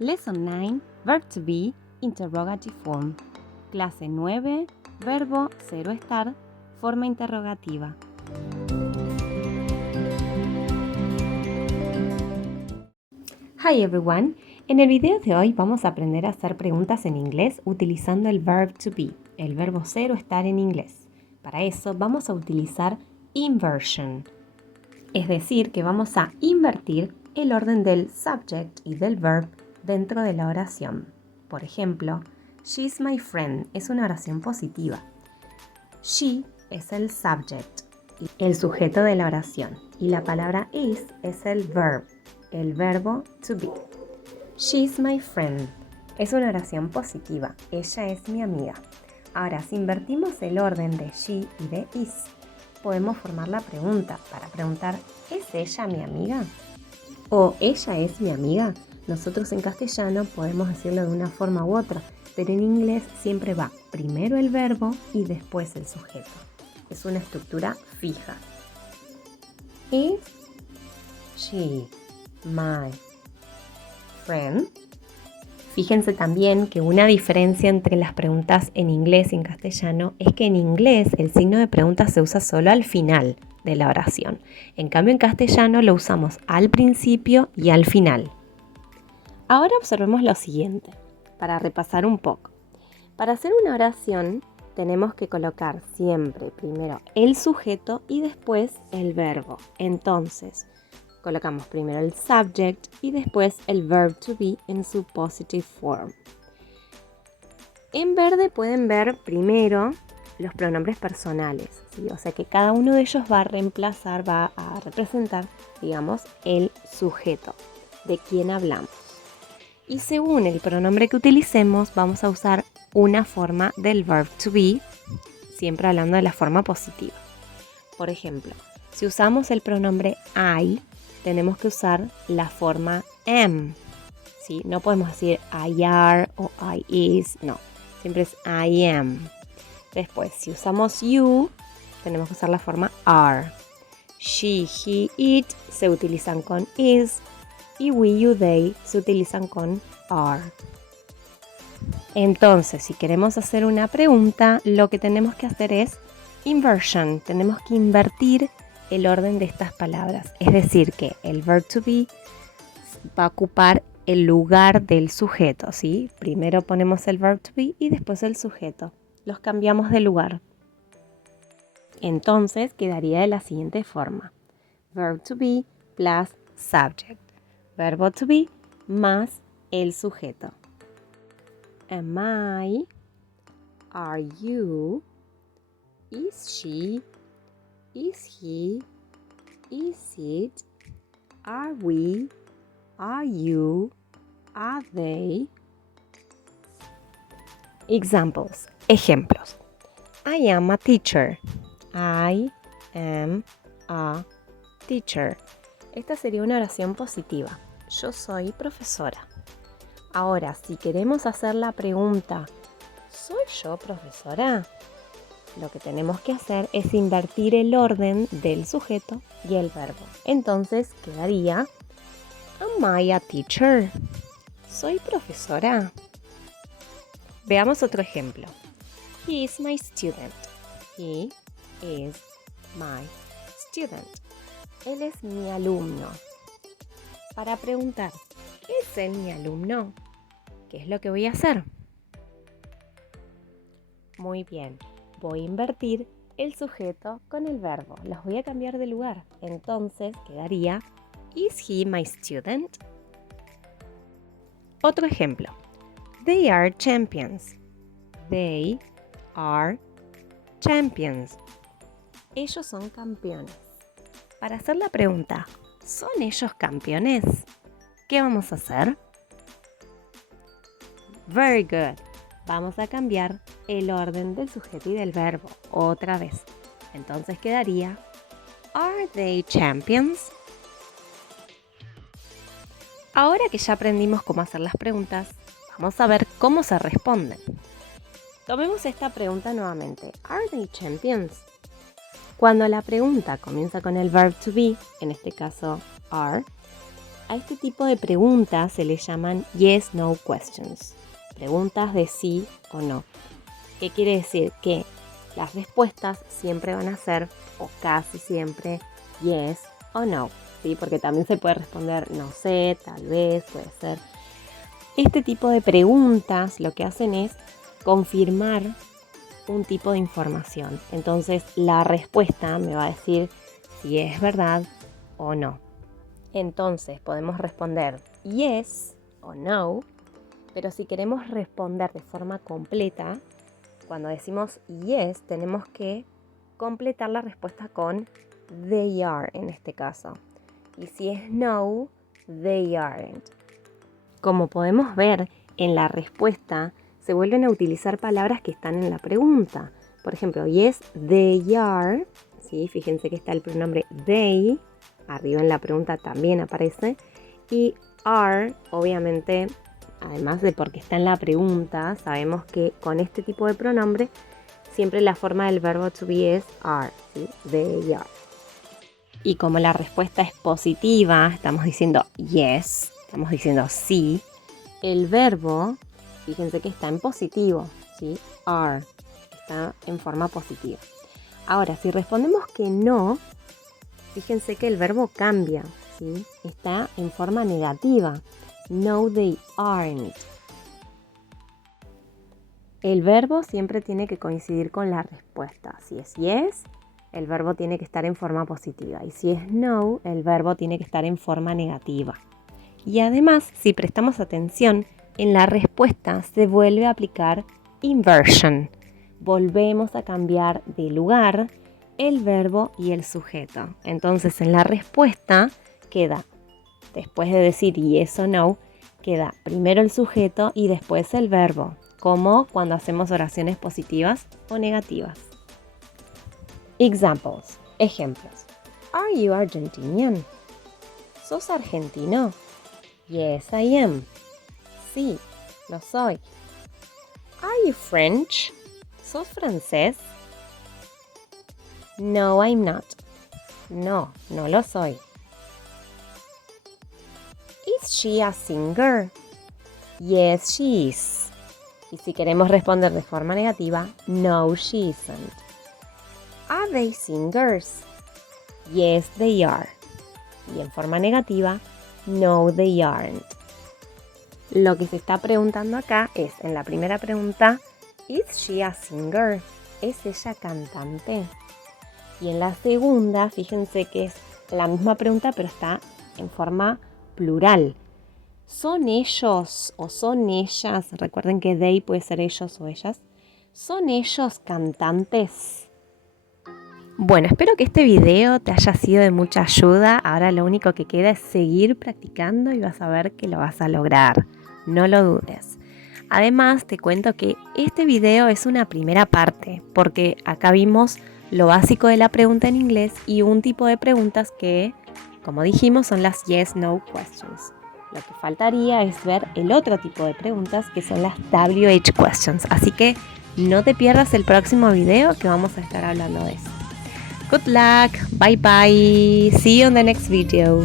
Lesson 9, Verb to be, Interrogative form. Clase 9, verbo 0 estar, forma interrogativa. Hi everyone! En el video de hoy vamos a aprender a hacer preguntas en inglés utilizando el verb to be, el verbo ser o estar en inglés. Para eso vamos a utilizar inversion, es decir, que vamos a invertir el orden del subject y del verb dentro de la oración. Por ejemplo, she's my friend es una oración positiva. She es el subject, el sujeto de la oración, y la palabra is es el verbo to be. She's my friend es una oración positiva. Ella es mi amiga. Ahora, si invertimos el orden de she y de is, podemos formar la pregunta para preguntar, ¿es ella mi amiga? ¿O ella es mi amiga? Nosotros en castellano podemos decirlo de una forma u otra, pero en inglés siempre va primero el verbo y después el sujeto. Es una estructura fija. Is she my friend? Fíjense también que una diferencia entre las preguntas en inglés y en castellano es que en inglés el signo de pregunta se usa solo al final de la oración. En cambio en castellano lo usamos al principio y al final. Ahora observemos lo siguiente, para repasar un poco. Para hacer una oración tenemos que colocar siempre primero el sujeto y después el verbo. Entonces, colocamos primero el subject y después el verb to be en su positive form. En verde pueden ver primero los pronombres personales, ¿sí? O sea que cada uno de ellos va a representar, digamos, el sujeto de quien hablamos. Y según el pronombre que utilicemos, vamos a usar una forma del verb to be, siempre hablando de la forma positiva. Por ejemplo, si usamos el pronombre I, tenemos que usar la forma am, ¿sí? No podemos decir I are o I is, no. Siempre es I am. Después, si usamos you, tenemos que usar la forma are. She, he, it se utilizan con is y we, you, they se utilizan con are. Entonces, si queremos hacer una pregunta, lo que tenemos que hacer es inversion. Tenemos que invertir el orden de estas palabras. Es decir, que el verb to be va a ocupar el lugar del sujeto, ¿sí? Primero ponemos el verb to be y después el sujeto. Los cambiamos de lugar. Entonces quedaría de la siguiente forma. Verb to be plus subject. Verbo to be más el sujeto. Am I? Are you? Is she? Is he? Is it? Are we? Are you? Are they? Examples. Ejemplos. I am a teacher. I am a teacher. Esta sería una oración positiva. Yo soy profesora. Ahora, si queremos hacer la pregunta, ¿soy yo profesora? Lo que tenemos que hacer es invertir el orden del sujeto y el verbo. Entonces quedaría, Am I a teacher? ¿Soy profesora? Veamos otro ejemplo. He is my student. He is my student. Él es mi alumno. Para preguntar, ¿es él mi alumno? ¿Qué es lo que voy a hacer? Muy bien, voy a invertir el sujeto con el verbo. Los voy a cambiar de lugar. Entonces quedaría, ¿Is he my student? Otro ejemplo. They are champions. They are champions. Ellos son campeones. Para hacer la pregunta, ¿son ellos campeones? ¿Qué vamos a hacer? Very good. Vamos a cambiar el orden del sujeto y del verbo otra vez. Entonces quedaría, Are they champions? Ahora que ya aprendimos cómo hacer las preguntas, vamos a ver cómo se responden. Tomemos esta pregunta nuevamente. Are they champions? Cuando la pregunta comienza con el verb to be, en este caso are, A este tipo de preguntas se le llaman yes-no questions, preguntas de sí o no. ¿Qué quiere decir? Que las respuestas siempre van a ser, o casi siempre, yes o no, ¿sí? Porque también se puede responder no sé, tal vez, puede ser. Este tipo de preguntas lo que hacen es confirmar un tipo de información. Entonces la respuesta me va a decir si es verdad o no. Entonces podemos responder yes o no, pero si queremos responder de forma completa, cuando decimos yes tenemos que completar la respuesta con they are en este caso. Y si es no, they aren't. Como podemos ver, en la respuesta se vuelven a utilizar palabras que están en la pregunta. Por ejemplo, yes, they are. ¿Sí? Fíjense que está el pronombre they. Arriba en la pregunta también aparece. Y are, obviamente, además de porque está en la pregunta, sabemos que con este tipo de pronombre siempre la forma del verbo to be es are. ¿Sí? They are. Y como la respuesta es positiva, estamos diciendo yes. Estamos diciendo sí, el verbo, fíjense que está en positivo, ¿sí? Are, está en forma positiva. Ahora, si respondemos que no, fíjense que el verbo cambia, ¿sí? Está en forma negativa. No, they aren't. El verbo siempre tiene que coincidir con la respuesta. Si es yes, el verbo tiene que estar en forma positiva. Y si es no, el verbo tiene que estar en forma negativa. Y además, si prestamos atención, en la respuesta se vuelve a aplicar inversion. Volvemos a cambiar de lugar el verbo y el sujeto. Entonces, en la respuesta queda, después de decir yes o no, queda primero el sujeto y después el verbo, como cuando hacemos oraciones positivas o negativas. Examples, ejemplos. Are you Argentinian? ¿Sos argentino? Yes, I am. Sí, lo soy. Are you French? ¿Sos francés? No, I'm not. No, no lo soy. Is she a singer? Yes, she is. Y si queremos responder de forma negativa, no, she isn't. Are they singers? Yes, they are. Y en forma negativa, no, they aren't. Lo que se está preguntando acá es, en la primera pregunta, ¿is she a singer? ¿Es ella cantante? Y en la segunda, fíjense que es la misma pregunta, pero está en forma plural. ¿Son ellos o son ellas? Recuerden que they puede ser ellos o ellas. ¿Son ellos cantantes? Bueno, espero que este video te haya sido de mucha ayuda. Ahora lo único que queda es seguir practicando y vas a ver que lo vas a lograr. No lo dudes. Además, te cuento que este video es una primera parte, porque acá vimos lo básico de la pregunta en inglés y un tipo de preguntas que, como dijimos, son las yes-no questions. Lo que faltaría es ver el otro tipo de preguntas que son las WH questions. Así que no te pierdas el próximo video que vamos a estar hablando de eso. Good luck, bye bye, see you on the next video.